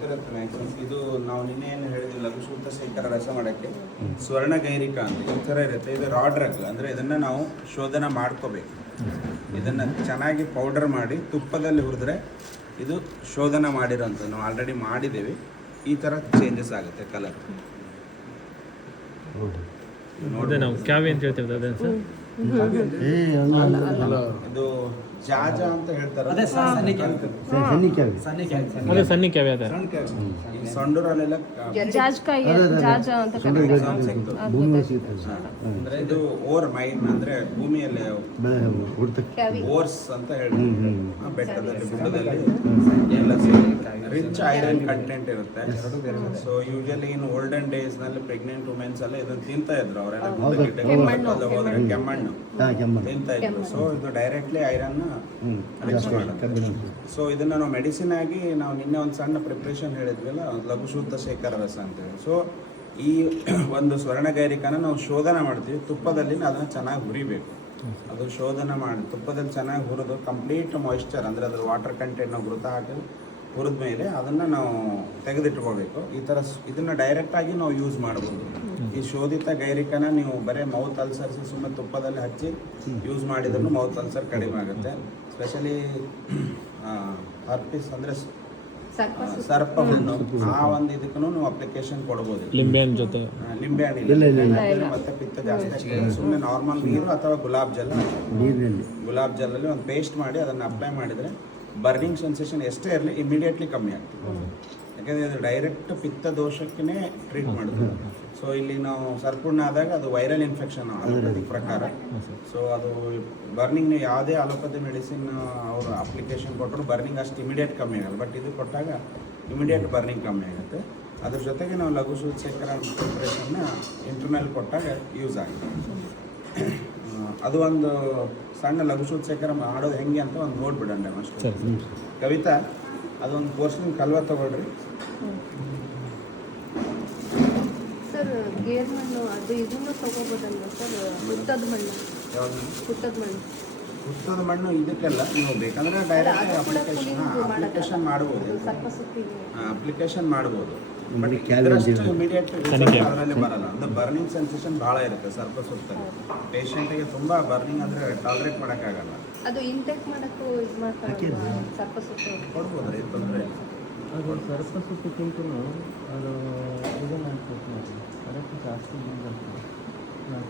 ಗೊತ್ತಿರುತ್ತೆ ಮ್ಯಾಕ್ಸಿಮಮ್. ಇದು ನಾವು ನಿನ್ನೆ ಏನು ಹೇಳಿದ್ವಿ ಲಘುಸೂತ ಶೇಖರ ರಸ ಮಾಡೋಕ್ಕೆ ಸ್ವರ್ಣ ಗೈರಿಕ ಅಂತ ಈ ಥರ ಇರುತ್ತೆ. ಇದು ರಾ ಡ್ರಗ್, ಅಂದರೆ ಇದನ್ನು ನಾವು ಶೋಧನ ಮಾಡ್ಕೋಬೇಕು. ಇದನ್ನು ಚೆನ್ನಾಗಿ ಪೌಡರ್ ಮಾಡಿ ತುಪ್ಪದಲ್ಲಿ ಹುರಿದ್ರೆ ಇದು ಶೋಧನ ಮಾಡಿರೋಂಥದ್ದು. ನಾವು ಆಲ್ರೆಡಿ ಮಾಡಿದ್ದೇವೆ. ಈ ಥರ ಚೇಂಜಸ್ ಆಗುತ್ತೆ ಕಲರ್. ಅದೇ ನಾವು ಕ್ಯಾವಿ ಅಂತ ಹೇಳ್ತೀವಿ ಅದೇ ಸರ್. ಇದು ಜಾಜ ಅಂತ ಹೇಳ್ತಾರೆ. ಅದೇ ಸನ್ನಿ ಕ್ಯಾವಿ ಅದೇ ಈ ಸಂಡೂರಲ್ಲೆಲ್ಲ ಅಂದ್ರೆ ಇದು ಓರ್ ಮೈನ್ ಅಂದ್ರೆ ಭೂಮಿಯಲ್ಲಿ ಓರ್ಸ್ ಅಂತ ಹೇಳ್ತಾರೆ. ಬೆಟ್ಟದಲ್ಲಿ ಗುಡ್ಡದಲ್ಲಿ ಎಲ್ಲ ರಿಚ್ ಐರನ್ ಕಂಟೆಂಟ್ ಇರುತ್ತೆ. ಸೊ ಯೂಶಲಿ ಇನ್ ಓಲ್ಡನ್ ಡೇಸ್ ನಲ್ಲಿ ಪ್ರೆಗ್ನೆಂಟ್ ವುಮೆನ್ಸ್ ಎಲ್ಲ ಇದನ್ನ ತಿಂತಾ ಇದ್ರು. ಅವರೆಲ್ಲ ಹೋದ್ರೆ ಕೆಮ್ಮಣ್ಣು ತಿಂತಾ ಇದ್ರು. ಸೊ ಇದು ಡೈರೆಕ್ಟ್ಲಿ ಐರನ್ ರಿಚ್ ಮಾಡುತ್ತೆ. ಸೊ ಇದನ್ನ ನಾವು ಮೆಡಿಸಿನ್ ಆಗಿ ನಾವು ನಿನ್ನೆ ಒಂದು ಸಣ್ಣ ಪ್ರಿಪ್ರೇಷನ್ ಹೇಳಿದ್ವಲ್ಲ, ಲಘುಶುದ್ಧ ಶೇಖರ ರಸ ಅಂತೇಳಿ. ಸೊ ಈ ಒಂದು ಸ್ವರ್ಣಗೈರಿಕನ ನಾವು ಶೋಧನ ಮಾಡ್ತೀವಿ ತುಪ್ಪದಲ್ಲಿ. ಅದನ್ನು ಚೆನ್ನಾಗಿ ಹುರಿಬೇಕು. ಅದು ಶೋಧನ ಮಾಡಿ ತುಪ್ಪದಲ್ಲಿ ಚೆನ್ನಾಗಿ ಹುರಿದು ಕಂಪ್ಲೀಟ್ ಮಾಯಿಶ್ಚರ್ ಅಂದರೆ ಅದ್ರ ವಾಟರ್ ಕಂಟೆಂಟ್ ನಾವು ಗುರುತ ಹಾಕಿ ಹುರಿದ ಮೇಲೆ ಅದನ್ನು ನಾವು ತೆಗೆದಿಟ್ಕೋಬೇಕು. ಈ ಥರ ಇದನ್ನು ಡೈರೆಕ್ಟಾಗಿ ನಾವು ಯೂಸ್ ಮಾಡ್ಬೋದು. ಈ ಶೋಧಿತ ಗೈರಿಕನ ನೀವು ಬರೀ ಮೌತ್ ಅಲ್ಸರ್ಸ್ ಸುಮ್ಮನೆ ತುಪ್ಪದಲ್ಲಿ ಹಚ್ಚಿ ಯೂಸ್ ಮಾಡಿದ್ರೂ ಮೌತ್ ಅಲ್ಸರ್ ಕಡಿಮೆ ಆಗುತ್ತೆ. ಸ್ಪೆಷಲಿ ಹರ್ಪಿಸ್ ಅಂದರೆ ಸರ್ಪ ಹುಣ್ಣು, ಆ ಒಂದು ಇದಕ್ಕೂ ನೀವು ಅಪ್ಲಿಕೇಶನ್ ಕೊಡ್ಬೋದು. ಲಿಂಬೆ ಹಣ್ಣು ಮತ್ತೆ ಪಿತ್ತ ಜಾಸ್ತಿ. ಸುಮ್ಮನೆ ನಾರ್ಮಲ್ ನೀರು ಅಥವಾ ಗುಲಾಬ್ ಜಲ್ಲಲ್ಲಿ ಒಂದು ಪೇಸ್ಟ್ ಮಾಡಿ ಅದನ್ನು ಅಪ್ಲೈ ಮಾಡಿದರೆ ಬರ್ನಿಂಗ್ ಸೆನ್ಸೇಷನ್ ಎಷ್ಟೇ ಇರಲಿ ಇಮಿಡಿಯೇಟ್ಲಿ ಕಮ್ಮಿ ಆಗ್ತದೆ. ಯಾಕೆಂದರೆ ಇದು ಡೈರೆಕ್ಟ್ ಪಿತ್ತ ದೋಷಕ್ಕೇ ಟ್ರೀಟ್ ಮಾಡ್ತೀವಿ. ಸೊ ಇಲ್ಲಿ ನಾವು ಸರ್ಪುಣ್ಣ ಆದಾಗ ಅದು ವೈರಲ್ ಇನ್ಫೆಕ್ಷನ್ ಅಲೋಪತಿ ಪ್ರಕಾರ. ಸೊ ಅದು ಬರ್ನಿಂಗ್ ನೀವು ಯಾವುದೇ ಅಲೋಪತಿ ಮೆಡಿಸಿನ್ ಅವರು ಅಪ್ಲಿಕೇಶನ್ ಕೊಟ್ಟರು ಬರ್ನಿಂಗ್ ಅಷ್ಟು ಇಮಿಡಿಯೇಟ್ ಕಮ್ಮಿ ಆಗಲ್ಲ. ಬಟ್ ಇದು ಕೊಟ್ಟಾಗ ಇಮಿಡಿಯೇಟ್ ಬರ್ನಿಂಗ್ ಕಮ್ಮಿ ಆಗುತ್ತೆ. ಅದ್ರ ಜೊತೆಗೆ ನಾವು ಲಘುಶೂತ ಶೇಖರ ಪ್ರಿಪ್ರೇಷನ್ನ ಇಂಟರ್ನಲ್ ಕೊಟ್ಟಾಗ ಯೂಸ್ ಆಗುತ್ತೆ. ಅದು ಒಂದು ಸಣ್ಣ ಲಘುಶೂತ ಶೇಖರ ಮಾಡೋದು ಹೆಂಗೆ ಅಂತ ಒಂದು ನೋಡ್ಬಿಡೋಣ ಅಷ್ಟೇ. ಕವಿತಾ ಅದೊಂದು ಪೋರ್ಷನ್ ಕಲ್ವ ತಗೊಳ್ರಿ ಸರ್. ಗೇರ್ ಮಣ್ಣು ಅದು ಇದನ್ನು ತಗೋಬೋದಲ್ವ ಸರ್? ಹುತ್ತದ ಮಣ್ಣು ಇದಕ್ಕೆಲ್ಲ ನೀವು ಬೇಕಂದ್ರೆ ಡೈರೆಕ್ಟ್ ಅಪ್ಲಿಕೇಶನ್ ಮಾಡ್ಬೋದು. ಬಟ್ ಇಮಿಡಿಯೇಟ್ ಅದರಲ್ಲಿ ಬರಲ್ಲ. ಅಂದ್ರೆ ಬರ್ನಿಂಗ್ ಸೆನ್ಸೇಷನ್ ಭಾಳ ಇರುತ್ತೆ ಸರ್ಪ ಸುತ್ತಲ್ಲಿ. ಪೇಷಂಟಿಗೆ ತುಂಬ ಬರ್ನಿಂಗ್ ಅಂದರೆ ಟಾಲರೇಟ್ ಮಾಡೋಕ್ಕಾಗಲ್ಲ. ಅದು ಇಂಟೇಕ್ ಮಾಡೋಕ್ಕೂ ಇದು ಮಾಡ್ತಾರೆ ಸರ್ಪ ಸುತ್ತ ಕೊಡ್ಬೋದು, ಇದು ತೊಂದರೆ ಇಲ್ಲ. ಅದು ಸರ್ಪ ಸುತ್ತಕ್ಕಿಂತ ಅದು ಇದನ್ನು ಹಾಕ್ಬೇಕು, ಅದಕ್ಕೆ ಜಾಸ್ತಿ ಯೂಸ್ ಆಗ್ತದೆ.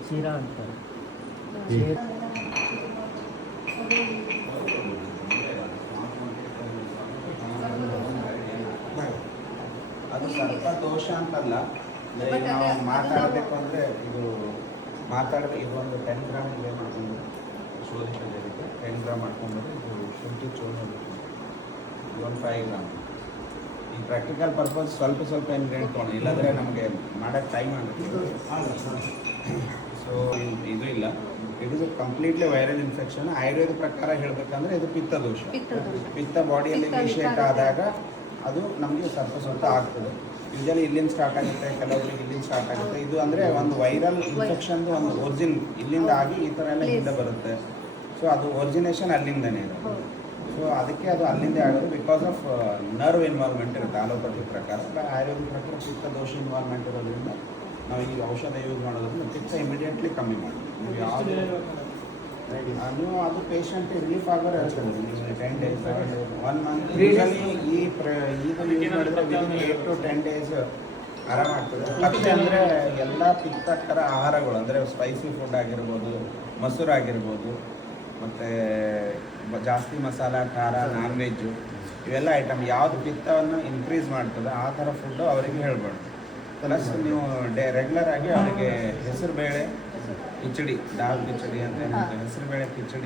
ಚೀರ ಅಂತಾರೆ. ಅದು ಸರ್ಪ ದೋಷ ಅಂತಲ್ಲ. ನಾವು ಮಾತಾಡಬೇಕು ಅಂದರೆ ಇದು ಒಂದು 10 ಗ್ರಾಮ್ ಇದೆ ಮಾಡ್ಕೊಂಡು ಶೋಧಿತ 10 ಗ್ರಾಮ್ ಮಾಡ್ಕೊಂಡ್ರೆ ಇದು ಶುಂಠಿ ಚೂರ್ಣ ಒಂದು 5 ಗ್ರಾಮ್. ಈ ಪ್ರಾಕ್ಟಿಕಲ್ ಪರ್ಪಸ್ ಸ್ವಲ್ಪ ಇಂಗ್ರೀಡಿಯೆಂಟ್ ತೊಗೊಂಡು, ಇಲ್ಲಾಂದರೆ ನಮಗೆ ಮಾಡೋಕ್ಕೆ ಟೈಮ್ ಆಗುತ್ತೆ. ಸೊ ಇದು ಇಲ್ಲ, it is completely viral infection. Ayurveda ಪ್ರಕಾರ ಹೇಳಬೇಕಂದ್ರೆ ಇದು ಪಿತ್ತ ದೋಷ. ಪಿತ್ತ ಬಾಡಿಯಲ್ಲಿ ವಿಷೇಟ್ ಆದಾಗ ಅದು ನಮಗೆ ಸರ್ಪ ಸುತ್ತ ಆಗ್ತದೆ. ಯೂಶಲಿ ಇಲ್ಲಿಂದ ಸ್ಟಾರ್ಟ್ ಆಗುತ್ತೆ, ಕೆಲವರಿಗೆ ಇಲ್ಲಿಂದ ಸ್ಟಾರ್ಟ್ ಆಗುತ್ತೆ. ಇದು ಅಂದರೆ ಒಂದು ವೈರಲ್ ಇನ್ಫೆಕ್ಷನ್ದು ಒಂದು ಒರಿಜಿನ್ ಇಲ್ಲಿಂದ ಆಗಿ ಈ ಥರ ಎಲ್ಲ ಹಿಂದೆ ಬರುತ್ತೆ. ಸೊ ಅದು ಒರಿಜಿನೇಷನ್ ಅಲ್ಲಿಂದನೇ ಇದೆ. ಸೊ ಅದಕ್ಕೆ ಅದು ಅಲ್ಲಿಂದೇ ಆಗೋದು. ಬಿಕಾಸ್ ಆಫ್ ನರ್ವ್ ಇನ್ವಾಲ್ವ್ಮೆಂಟ್ ಇರುತ್ತೆ ಅಲೋಪತಿ ಪ್ರಕಾರ. ಆಯುರ್ವೇದ ಪ್ರಕಾರ ಪಿತ್ತ ದೋಷ ಇನ್ವಾಲ್ವ್ಮೆಂಟ್ ಇರೋದ್ರಿಂದ ನಾವು ಈ ಔಷಧ ಯೂಸ್ ಮಾಡೋದ್ರಿಂದ ಪಿತ್ತ ಇಮಿಡಿಯೇಟ್ಲಿ ಕಮ್ಮಿ ಮಾಡಿ ನೀವು ಯಾವುದೇ ನೀವು ಅದು ಪೇಷಂಟ್ ರಿಲೀಫ್ ಆಗೋರು ಹೇಳ್ತಾರೆ. ನೀವು 10 days 1 month ಯೂಶಲಿ ಇದು ಯೂಸ್ ಮಾಡಿದ್ರೆ ವಿದಿನ್ 8 to 10 days ಆರಾಮಾಗ್ತದೆ. ಮತ್ತೆ ಅಂದರೆ ಎಲ್ಲ ಪಿತ್ತಕರ ಆಹಾರಗಳು ಅಂದರೆ ಸ್ಪೈಸಿ ಫುಡ್ ಆಗಿರ್ಬೋದು, ಮೊಸರು ಆಗಿರ್ಬೋದು, ಮತ್ತು ಜಾಸ್ತಿ ಮಸಾಲ, ಖಾರ, ನಾನ್ ವೆಜ್ಜು, ಇವೆಲ್ಲ ಐಟಮ್ ಯಾವುದು ಪಿತ್ತವನ್ನು ಇನ್ಕ್ರೀಸ್ ಮಾಡ್ತದೆ ಆ ಥರ ಫುಡ್ಡು ಅವರಿಗೆ ಹೇಳ್ಬಾರ್ದು. ಪ್ಲಸ್ ನೀವು ರೆಗ್ಯುಲರ್ ಆಗಿ ಅವರಿಗೆ ಹೆಸರು ಬೇಳೆ ಕಿಚಡಿ, ದಾಲ್ ಕಿಚಡಿ ಅಂತ ಹೆಸರು ಬೇಳೆ ಕಿಚಡಿ